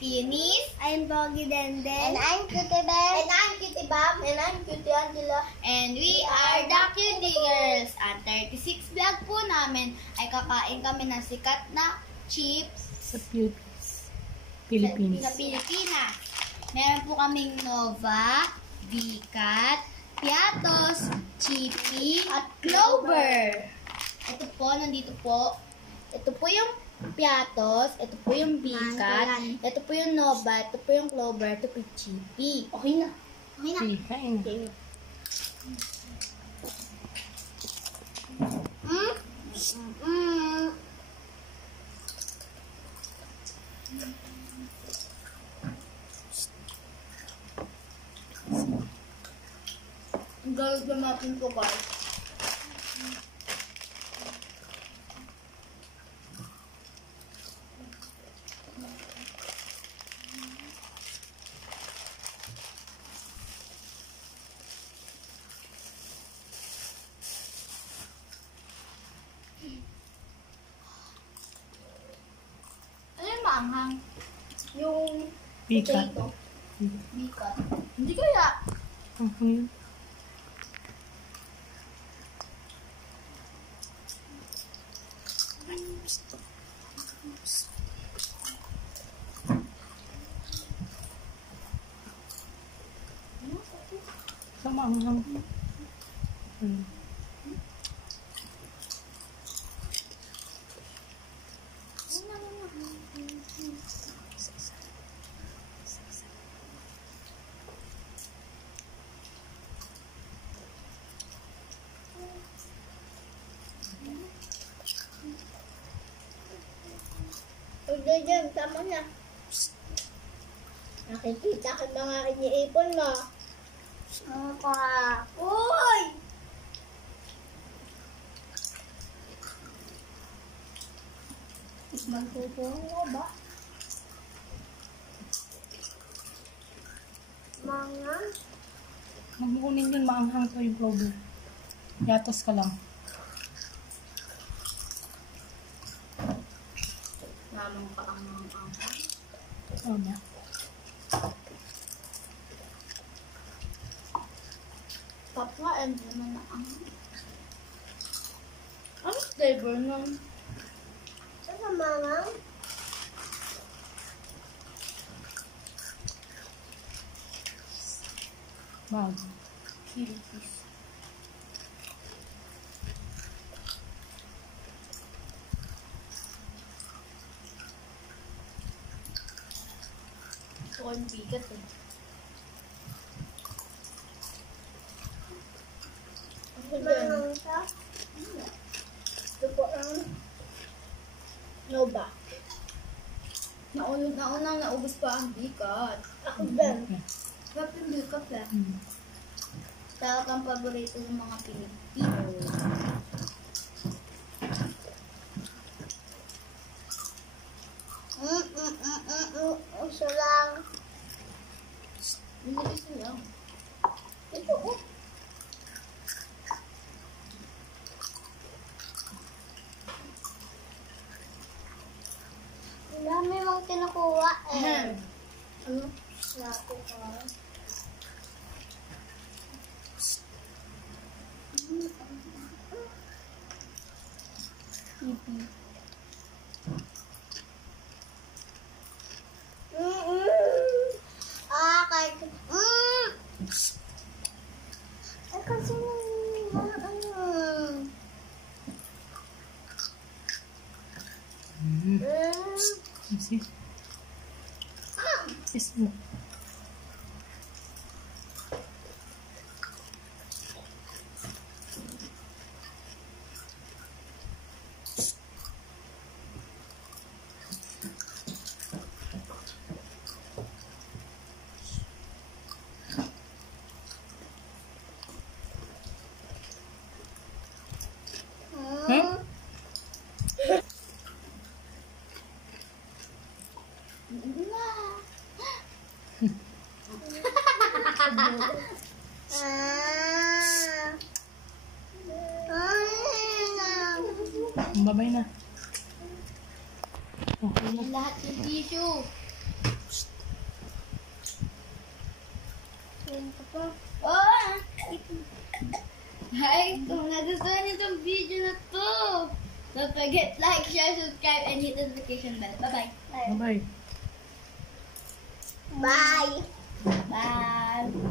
Cutie Eunice. I'm Pogi Denden. And I'm Cutie Beth. And I'm Cutie Bam. And I'm Cutie Angela. And we are the Cutie Girls. At 36 vlog po namin ay kakain kami ng sikat na chips Sa Philippines. sa Pilipinas. Meron po kaming Nova, Bicat, Piatos, Chippy, at Clover. Ito po, nandito po. Ito po yung Piatos, ito po yung Bicat, ito po yung Nova, ito po yung Clover, ito po yung Chippy. Okay na. Okay na. Kain. Ang galit na natin po, guys. Ano yung maanghang? Yung Bicat. potato. Bicat. Hindi kaya. Yun. Sama ang lang. Huwag dyan, tama na. Nakikita ka na nga iniipon mo. Ano ka? Uy! Magtuturo mo ba? Mga? Magkukunin yun, maanghang to yung Clover. Yatos ka lang. Lamang pa ang mga Tama. Papa, and naman na ang... Ano flavor nun? Ano mga? Bago. Philippines. Ito ko yung bigat eh. Mga siya? Ito po ang Nova. Naunang naubos pa ang bigat. Ako din. Sarap yung bigat eh. Talagang paborito ng mga Pilipino. Isa lang. Hindi isa lang. Ito oh. Ang dami mong kinukuha eh. Ano? Naku ka. Chippy. Kahit... Ay, kasi See? Is mo. Babay na. Okay na. Lahat yung tissue. Yun ko po. Oh! Hi! Kung nagustuhan niyo itong video na to, don't forget like, share, subscribe, and hit the notification bell. Bye-bye! Bye-bye. Bye. Bye!